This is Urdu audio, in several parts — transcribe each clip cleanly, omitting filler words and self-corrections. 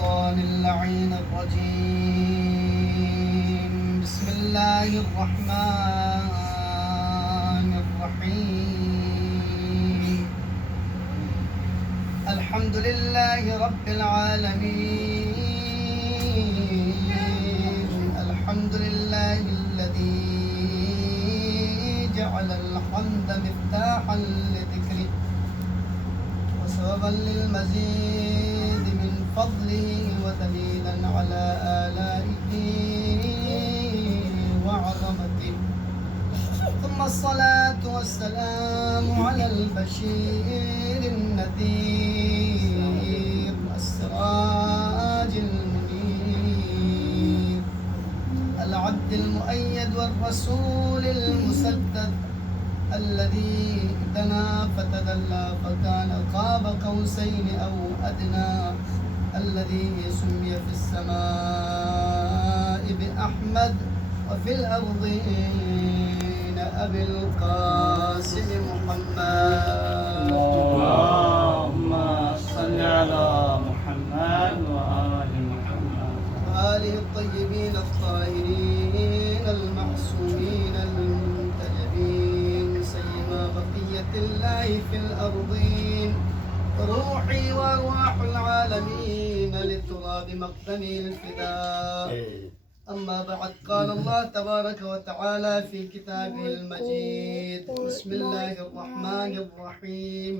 الشيطان اللعين الرجيم. بسم الله الرحمن الرحيم. الحمد لله رب العالمين. الحمد لله الذي جعل الحمد مفتاحا لذكره وسببا للمزيد من فضله ودليلا على آلائه وعظمته. ثم الصلاة والسلام على البشير النذير السراج المنير العبد المؤيد والرسول المسدد الذي دنا فتدلى فكان قاب قوسين أو أدنى الذي سمي في السماء بأحمد وفي الأرضين أبي القاسم محمد. اللهم صل على محمد وآل محمد وآله الطيبين الطاهرين المعصومين المنتجبين سيما بقية الله في الأرضين روحي وأرواح العالمين للتراب مقدمي الفداء. أما بعد قال الله تبارك وتعالى في كتابه المجيد. بسم الله الرحمن الرحيم.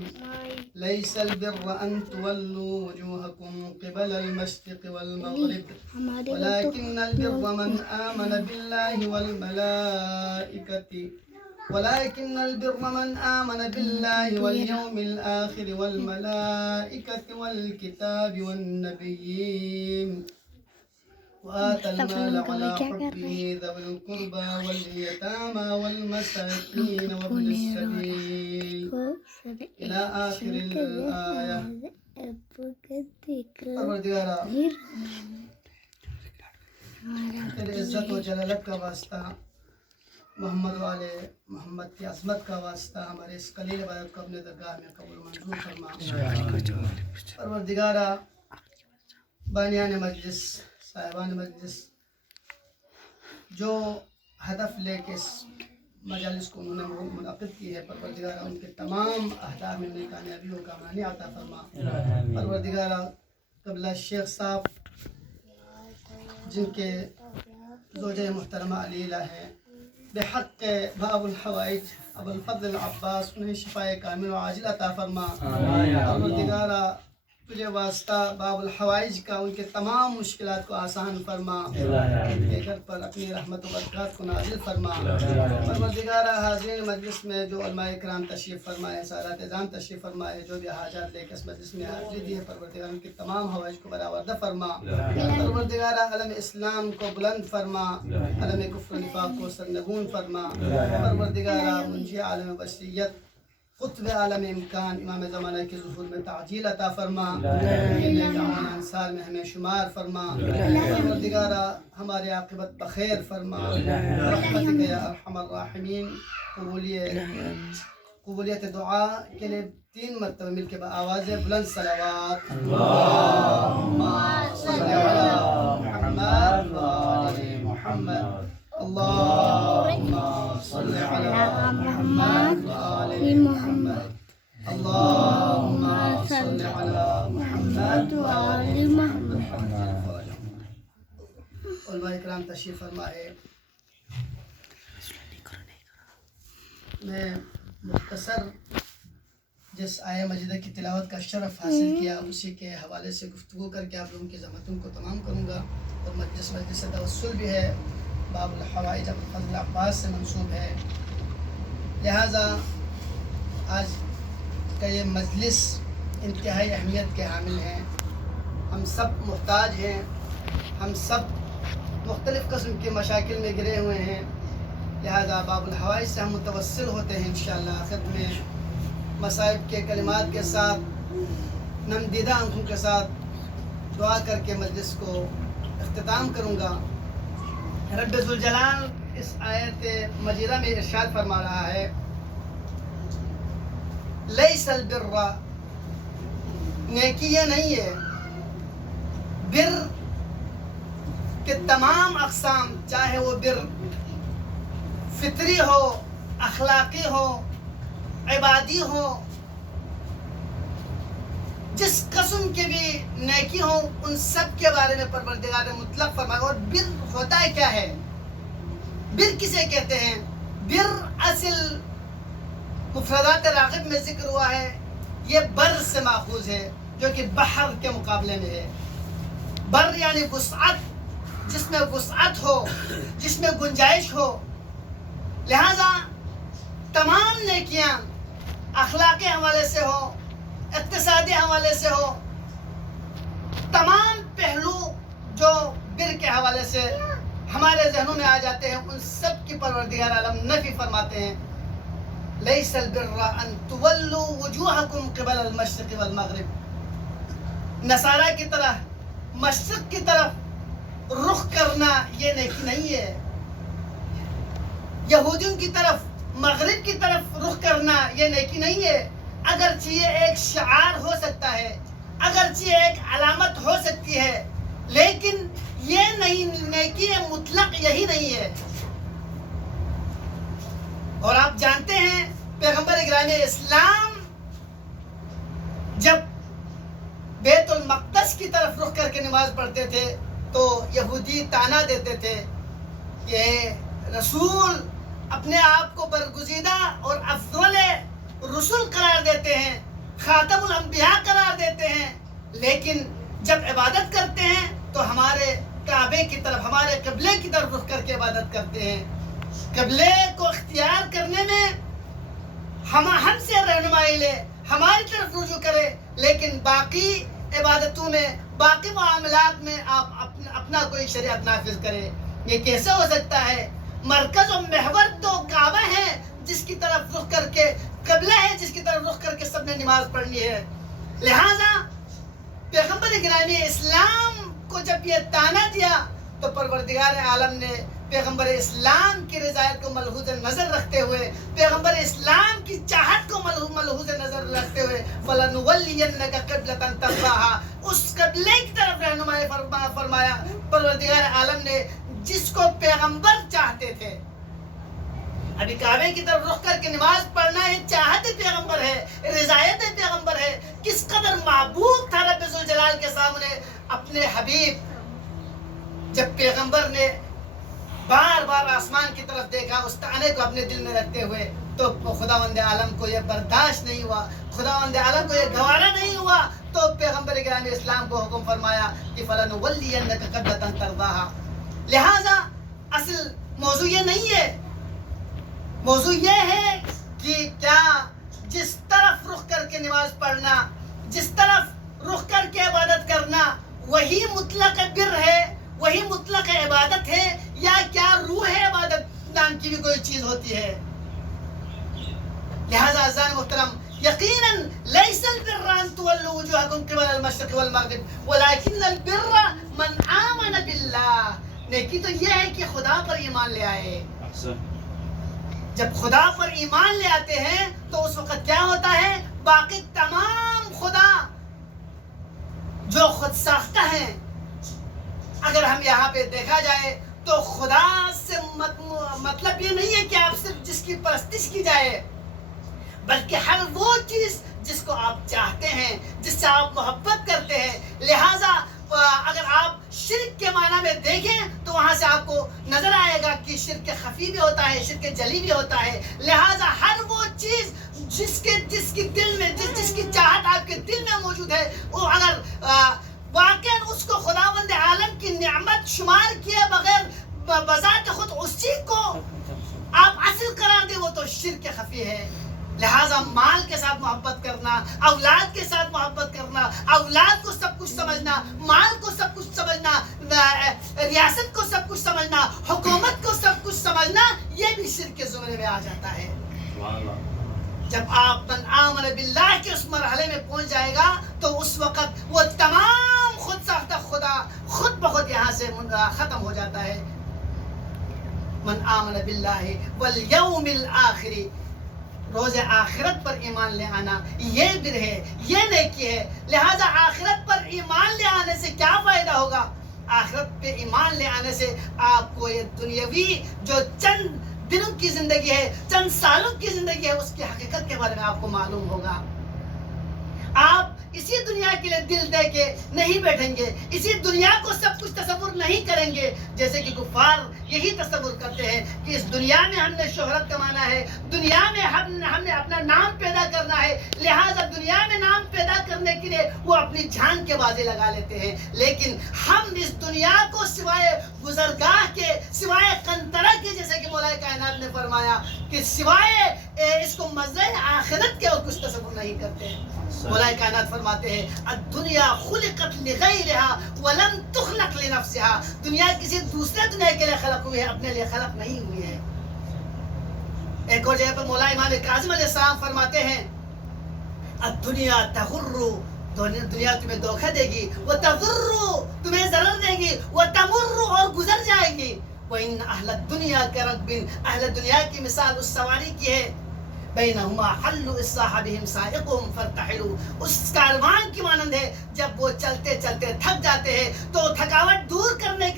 ليس البر أن تولوا وجوهكم قبل المشرق والمغرب ولكن البر من آمن بالله واليوم الآخر والملائكة والكتاب والنبيين وآتى المال على حبه ذوي القربى واليتامى والمساكين وابن السبيل إلى آخر الآية. پروردگارا تیرے عزت و جلالت کا واسطہ محمد والے محمد کی عظمت کا واسطہ ہمارے اس قلیل عبادت کو اپنے درگاہ میں قبول منظور فرما. پروردگارا بانیان مجلس صاحبان مجلس جو ہدف لے کے اس مجلس کو انہوں نے منعقد کی ہے پروردگارہ ان کے تمام اہداف میں نئی کامیابیوں کا معنی عطا فرما. پروردگارہ قبلہ شیخ صاحب جن کے زوجہ محترمہ علیلہ ہیں بحق باب الحوائج ابو الفضل العباس انہیں شفاء کامل و عاجل عطا فرما. پروردگارہ تجھے واسطہ باب الحوائج کا ان کے تمام مشکلات کو آسان فرما. ان کے گھر پر اپنی رحمت و برکات کو نازل فرما. پروردگارہ حاضرین مجلس میں جو علماء کرام تشریف فرمائے سادات اعظام تشریف فرمائے جو بھی حاجات لے کے اس مجلس میں حاضری دی ہے پروردگارہ ان کی تمام حوائج کو برآورد فرما. پروردگارہ علم اسلام کو بلند فرما. علم کفر و نفاق کو سرنگون فرما. پروردگارہ منجی عالم بشریت قطب عالم امکان امام زمانہ کے ظہور میں تعجیل عطا فرما. نیک اعوان انصار میں ہمیں شمار فرما. پروردگارہ ہمارے عاقبت بخیر فرما. رحمتک یا ارحم الراحمین. قبولیت دعا کے لیے 3 مرتبہ مل کے بآواز بلند صلوات. اللہم صلی علی محمد و آل محمد. اللهم صل على محمد وآل محمد. اللهم صل على محمد وآل محمد. علماء اکرام تشریف فرمائے. میں مختصر جس آیہ مجیدہ کی تلاوت کا شرف حاصل کیا اسی کے حوالے سے گفتگو کر کے آپ لوگوں کی زحمتوں کو تمام کروں گا. اور مجلس توسل بھی ہے باب الحوائج ابو الفضل عباس سے منسوب ہے. لہٰذا آج کا یہ مجلس انتہائی اہمیت کے حامل ہیں. ہم سب محتاج ہیں. ہم سب مختلف قسم کے مشاکل میں گرے ہوئے ہیں. لہٰذا باب الحوائج سے ہم متوسل ہوتے ہیں انشاءاللہ. آخر میں مصائب کے کلمات کے ساتھ نم دیدہ آنکھوں کے ساتھ دعا کر کے مجلس کو اختتام کروں گا. رب ذوالجلال اس آیت مجیدہ میں ارشاد فرما رہا ہے لیس البر نیکی یہ نہیں ہے کہ تمام اقسام، چاہے وہ بر فطری ہو، اخلاقی ہو، عبادی ہو، جس قسم کی بھی نیکی ہو، ان سب کے بارے میں پروردگار نے مطلق فرمایا. اور بر ہوتا ہے کیا ہے؟ بر کسے کہتے ہیں؟ بر اصل مفردات راغب میں ذکر ہوا ہے، یہ بر سے ماخوذ ہے جو کہ بحر کے مقابلے میں ہے. بر یعنی وسعت، جس میں وسعت ہو، جس میں گنجائش ہو. لہذا تمام نیکیاں اخلاقی حوالے سے ہو، اقتصادی حوالے سے ہو، تمام پہلو جو بر کے حوالے سے ہمارے ذہنوں میں آ جاتے ہیں، ان سب کی پروردگار عالم نفی فرماتے ہیں. لیس البر ان تولوا وجوہکم قبل المشرق والمغرب. نصارہ کی طرح مشرق کی طرف رخ کرنا یہ نیکی نہیں ہے. یہودیوں کی طرف، مغرب کی طرف رخ کرنا یہ نیکی نہیں ہے. اگرچہ یہ ایک شعار ہو سکتا ہے، اگرچہ ایک علامت ہو سکتی ہے، لیکن یہ نہیں نیکی مطلق یہی نہیں ہے. اور آپ جانتے ہیں پیغمبر گرامی اسلام جب بیت المقدس کی طرف رخ کر کے نماز پڑھتے تھے تو یہودی طعنہ دیتے تھے کہ رسول اپنے آپ کو برگزیدہ اور افضل رسول قرار دیتے ہیں، خاتم الانبیاء قرار دیتے ہیں، لیکن جب عبادت کرتے ہیں تو ہمارے کعبے کی طرف، ہمارے قبلے کی طرف رخ کر کے عبادت کرتے ہیں. قبلے کو اختیار کرنے میں ہم سے رہنمائی لے، ہماری طرف رجوع کرے، لیکن باقی عبادتوں میں، باقی معاملات میں آپ اپنا کوئی شریعت نافذ کرے. یہ کیسے ہو سکتا ہے؟ مرکز و محور تو کعبہ ہے جس کی طرف رخ کر کے، قبلہ ہے جس کی طرف رخ کر کے سب نے نماز پڑھنی ہے. لہذا پیغمبر گرامی اسلام کو جب یہ طعنہ دیا تو پروردگار عالم نے پیغمبر اسلام کی رضایت کو ملحوظ نظر رکھتے ہوئے، پیغمبر اسلام کی چاہت کو ملحوظ نظر رکھتے ہوئے فَلَنُوَلِّيَنَّكَ قِبْلَةً تَرْضَاهَا، اس قبلے کی طرف رہنمائی فرمایا پروردگار عالم نے جس کو پیغمبر چاہتے تھے. ابھی کعبے کی طرف رخ کر کے نماز پڑھنا یہ چاہت پیغمبر ہے، رضایت پیغمبر ہے. کس قدر محبوب تھا رب ذوالجلال کے سامنے اپنے حبیب. جب پیغمبر نے بار بار آسمان کی طرف دیکھا اس طعنے کو اپنے دل میں رکھتے ہوئے تو خداوند عالم کو یہ برداشت نہیں ہوا، خداوند عالم کو یہ گوارا نہیں ہوا، تو پیغمبر گرامی اسلام کو حکم فرمایا کہ فَلَنُوَلِّيَنَّكَ قِبْلَةً تَرْضَاهَا. لہذا اصل موضوع یہ نہیں ہے، موضوع یہ ہے کہ کیا جس طرف رخ کر کے نماز پڑھنا، جس طرف رخ کر کے عبادت کرنا وہی مطلق بر ہے، وہی مطلق عبادت ہے، یا کیا روح عبادت نام کی بھی کوئی چیز ہوتی ہے. لہذا عزیزان محترم، یقیناً لیس البر ان تولوا وجوہکم قبل المشرق والمغرب ولکن البر من آمن باللہ. نیکی تو یہ ہے کہ خدا پر ایمان لے آئے. جب خدا پر ایمان لے آتے ہیں تو اس وقت کیا ہوتا ہے؟ باقی تمام خدا جو خود ساختہ ہیں، اگر ہم یہاں پہ دیکھا جائے تو خدا سے مطلب یہ نہیں ہے کہ آپ صرف جس کی پرستش کی جائے، بلکہ ہر وہ چیز جس کو آپ چاہتے ہیں، جس سے آپ محبت کرتے ہیں. لہٰذا اگر آپ شرک کے معنی میں دیکھیں تو وہاں سے آپ کو نظر آئے گا کہ شرک خفی بھی ہوتا ہے، شرک جلی بھی ہوتا ہے. لہٰذا ہر وہ چیز جس کی دل میں، جس کی چاہت آپ کے دل میں موجود ہے، وہ اگر واقعاً اس کو خداوند عالم کی نعمت شمار کیے بغیر بذات خود اس چیز کو آپ اصل قرار دیں، وہ تو شرک خفی ہے. لہٰذا مال کے ساتھ محبت کرنا، اولاد کے ساتھ محبت کرنا، اولاد کو سب کچھ سمجھنا، مال کو سب کچھ سمجھنا، ریاست کو سب کچھ سمجھنا، حکومت کو سب کچھ سمجھنا، یہ بھی شرک کے زمرے میں آ جاتا ہے. جب آپ من آمن باللہ کے اس مرحلے میں پہنچ جائے گا تو اس وقت وہ تمام خود ساختہ خدا خود بخود یہاں سے ختم ہو جاتا ہے. من آمن باللہ والیوم الآخر، روز آخرت پر ایمان لے آنا یہ بر ہے، یہ نیکی ہے. لہذا آخرت پر ایمان لے آنے سے کیا فائدہ ہوگا؟ آخرت پہ ایمان لے آنے سے آپ کو یہ دنیاوی جو چند دنوں کی زندگی ہے، چند سالوں کی زندگی ہے، اس کی حقیقت کے بارے میں آپ کو معلوم ہوگا. آپ اسی دنیا کے لیے دل دے کے نہیں بیٹھیں گے، اسی دنیا کو سب کچھ تصور نہیں کریں گے جیسے کہ کفار یہی تصور کرتے ہیں کہ اس دنیا میں ہم نے شہرت کمانا ہے، دنیا میں ہم نے اپنا نام پیدا کرنا ہے، لہٰذا دنیا میں نام پیدا کرنے کے لیے وہ اپنی جان کے بازی لگا لیتے ہیں. لیکن ہم اس دنیا کو سوائے گزرگاہ کے، سوائے قنطرہ کے، جیسے کہ مولا کائنات نے فرمایا کہ سوائے اس کو مزے آخرت کے اور کچھ تصور نہیں کرتے ہیں. مولا کائنات فرماتے ہیں الدنیا خلقت لغیرها ولم تخلق لنفسها. دنیا کسی دوسرے دنیا کے لیے خلق ہوئی ہے، اپنے لیے خلق نہیں ہوئی ہے. ایک اور جگہ پر مولا امام کاظم علیہ السلام فرماتے ہیں الدنیا تغر، دنیا تمہیں دھوکہ دے گی، وتضر، تمہیں ضرر دے گی، وتمر، اور گزر جائے گی. وَإِنَّ أَهْلَ الدُّنْيَا كَرَكْبٍ، اہل دنیا کی مثال اس سواری کی ہے، بینہما حل اصحابہم سائقہم فارتحلوا، اس کاروان کی مانند ہے. جب وہ چلتے چلتے تھک جاتے ہیں تو تھکاوٹ دور کرنے